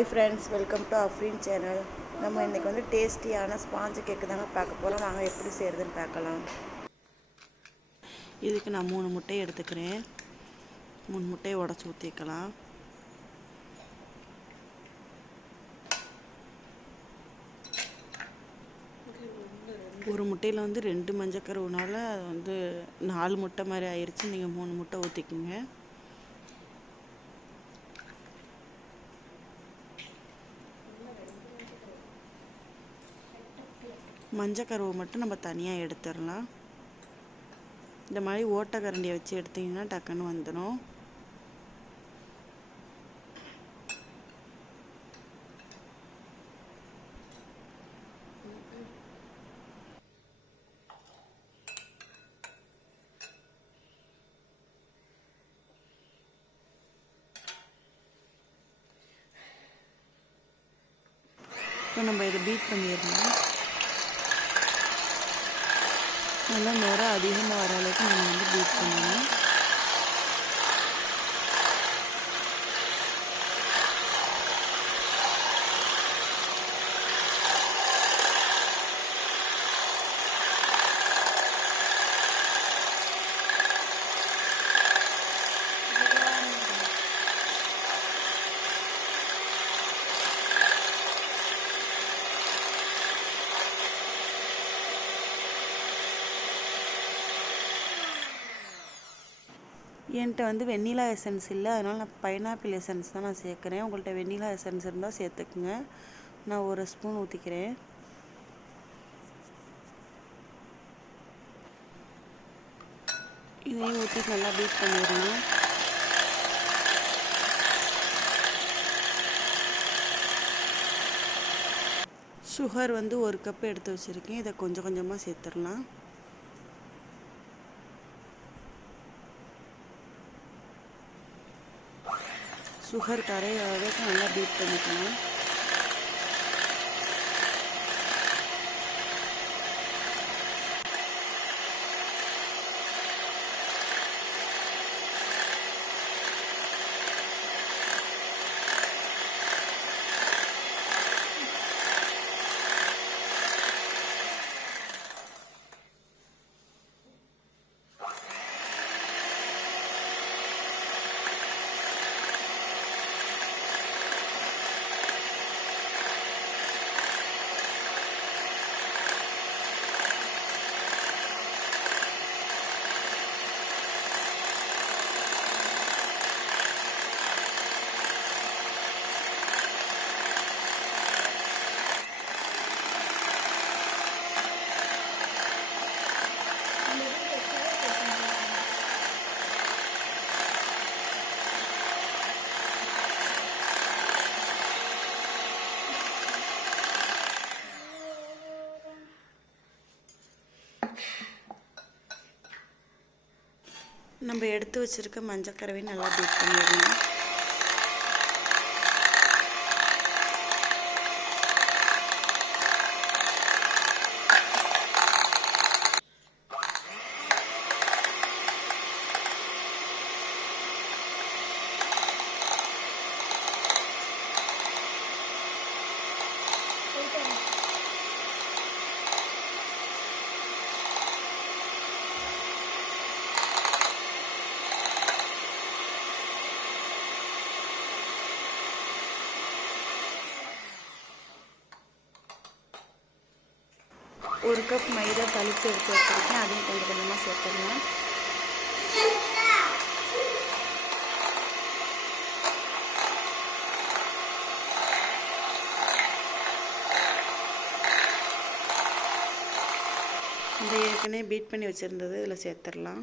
Hi friends welcome to Afreen channel நம்ம இன்றைக்கி வந்து டேஸ்டியான ஸ்பாஞ்சு கேக்கு தாங்க பார்க்க போகிறோம் நாங்கள் எப்படி செய்கிறதுன்னு பார்க்கலாம். இதுக்கு நான் மூணு முட்டையை எடுத்துக்கிறேன். மூணு முட்டையை உடச்சி ஊற்றிக்கலாம் ஒரு முட்டையில் வந்து ரெண்டு மஞ்சக்கருவுனால அது வந்து நாலு முட்டை மாதிரி ஆயிடுச்சு நீங்கள் மூணு முட்டை ஊற்றிக்கிங்க மஞ்சக்கருவை மட்டும் நம்ம தனியாக எடுத்துடலாம். இந்த மாதிரி ஓட்டக்கரண்டியை வச்சு எடுத்திங்கன்னா டக்குன்னு வந்துடும் இப்போ நம்ம இதை பீட் பண்ணிடலாம். நல்லா நுர அதிகமாக வர அளவுக்கு நம்ம வந்து பீட் பண்ணணும். என்கிட்ட வந்து வெண்ணிலா எசன்ஸ் இல்லை. அதனால் நான் பைனாப்பிள் எசன்ஸ் தான் நான் சேர்க்குறேன். உங்கள்கிட்ட வெண்ணிலா எசன்ஸ் இருந்தால் சேர்த்துக்குங்க. நான் ஒரு ஸ்பூன் ஊற்றிக்கிறேன் இதையும் ஊற்றி நல்லா பீட் பண்ணிடணும். சுகர் வந்து ஒரு கப் எடுத்து வச்சுருக்கேன். இதை கொஞ்சம் கொஞ்சமாக சேர்த்துடலாம். சுகர் கரைய நல்லா பீட் பண்ணிக்கலாம். நம்ம எடுத்து வச்சுருக்க மஞ்சக்கரவையும் நல்லா பீட் பண்ணிடணும். ஒரு கப் மைதா தழுத்து எடுத்து வச்சுருக்கேன். அதையும் கொஞ்சம் கொஞ்சமாக சேர்த்துருங்க இந்த ஏற்கனவே பீட் பண்ணி வச்சுருந்தது இதில் சேர்த்துடலாம்.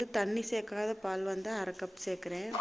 வந்து தண்ணி சேர்க்காத பால் வந்து அரை கப் சேர்க்குறேன்.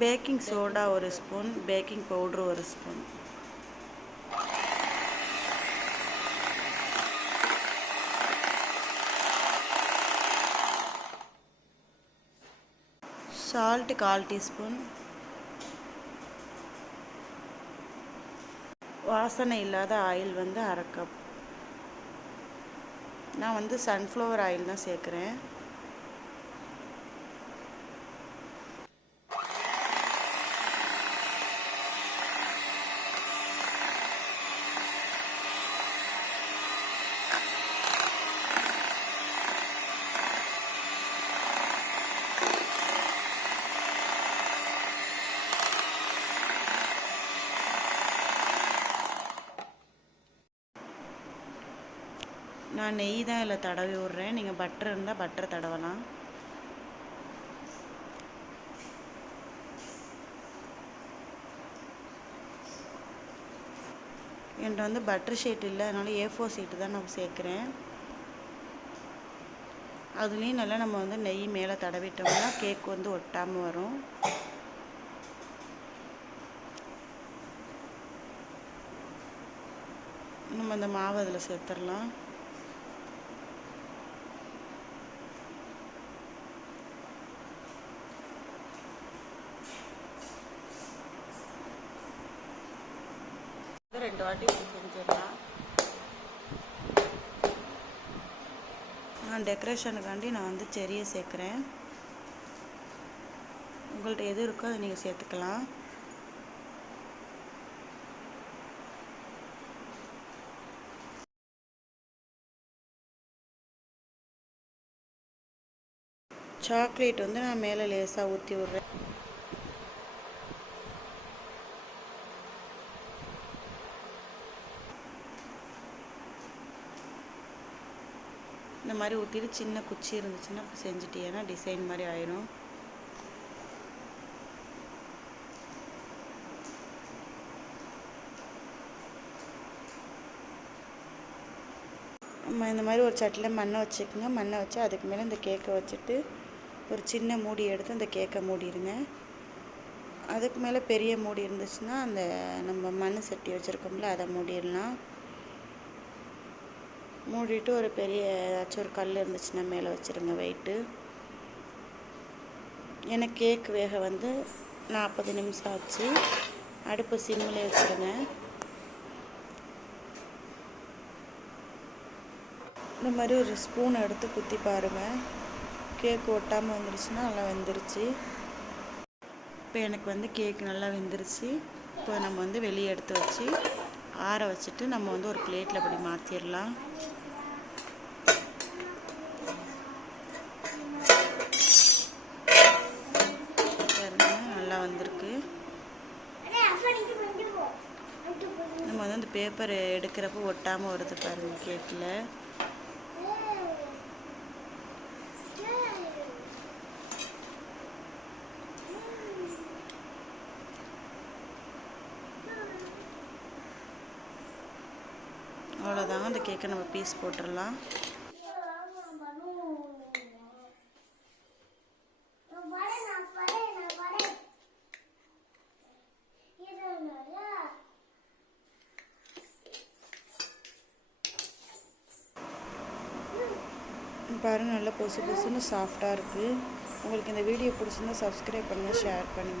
பேக்கிங் சோடா ஒரு ஸ்பூன் பேக்கிங் பவுட்ரு ஒரு ஸ்பூன். சால்ட்டு கால் டீஸ்பூன். வாசனை இல்லாத ஆயில் வந்து அரை கப். நான் வந்து சன்ஃப்ளவர் ஆயில் தான் சேர்க்குறேன். நான் நெய் தான் இதில் தடவி விட்றேன். நீங்கள் பட்டர் இருந்தால் பட்டர் தடவலாம். என்கிட்ட வந்து பட்டர் ஷீட் இல்லை. அதனால் ஏ ஃபோர் ஷீட்டு தான் நான் சேர்க்குறேன். அதுலேயும் நல்லா நம்ம வந்து நெய் மேலே தடவிட்டோம்னா கேக் வந்து ஒட்டாமல் வரும். நம்ம அந்த மாவு அதில் சேர்த்துடலாம். ரெண்டு வாட்டி செஞ்சிடலாம். நான் டெக்கரேஷனுக்காண்டி நான் வந்து செரியை சேர்க்குறேன். உங்கள்கிட்ட எது இருக்கோ அதை நீங்கள் சேர்த்துக்கலாம். சாக்லேட் வந்து நான் மேலே லேசாக ஊற்றி விட்றேன். இந்த மாதிரி ஊற்றிட்டு சின்ன குச்சி இருந்துச்சுன்னா செஞ்சுட்டீங்கன்னா டிசைன் மாதிரி ஆயிரும். நம்ம இந்த மாதிரி ஒரு சட்டில் மண்ணை வச்சுக்கோங்க. மண்ணை வச்சு அதுக்கு மேலே இந்த கேக்கை வச்சுட்டு ஒரு சின்ன மூடி எடுத்து அந்த கேக்கை மூடிடுங்க. அதுக்கு மேலே பெரிய மூடி இருந்துச்சுன்னா அந்த நம்ம மண் சட்டி வச்சுருக்கோம்ல அதை மூடிடலாம். மூடிட்டு ஒரு பெரிய ஏதாச்சும் ஒரு கல் இருந்துச்சுன்னா மேலே வச்சுருங்க வெயிட்டு எனக்கு கேக் வேக வந்து நாற்பது நிமிஷம் ஆச்சு. அடுப்பு சிம்மில் வச்சுருங்க. இந்த மாதிரி ஒரு ஸ்பூன் எடுத்து குத்தி பாருங்கள் கேக் ஒட்டாமல் வந்துருச்சுன்னா நல்லா வெந்துருச்சு. இப்போ எனக்கு வந்து கேக் நல்லா வெந்துருச்சு. இப்போ நம்ம வந்து வெளியே எடுத்து வச்சு ஆற வச்சுட்டு நம்ம வந்து ஒரு பிளேட்டில் அப்படி மாற்றிடலாம் நல்லா வந்திருக்கு நம்ம வந்து அந்த பேப்பர் எடுக்கிறப்ப ஒட்டாமல் வருது பாருங்க கேக்கில் அவ்வளோதாங்க அந்த கேக்கை நம்ம பீஸ் போட்டுடலாம் பாருங்கள் நல்லா பொசு பொசுன்னு சாஃப்டாக இருக்குது உங்களுக்கு இந்த வீடியோ பிடிச்சிருந்தா சப்ஸ்கிரைப் பண்ணுங்கள் ஷேர் பண்ணுங்கள்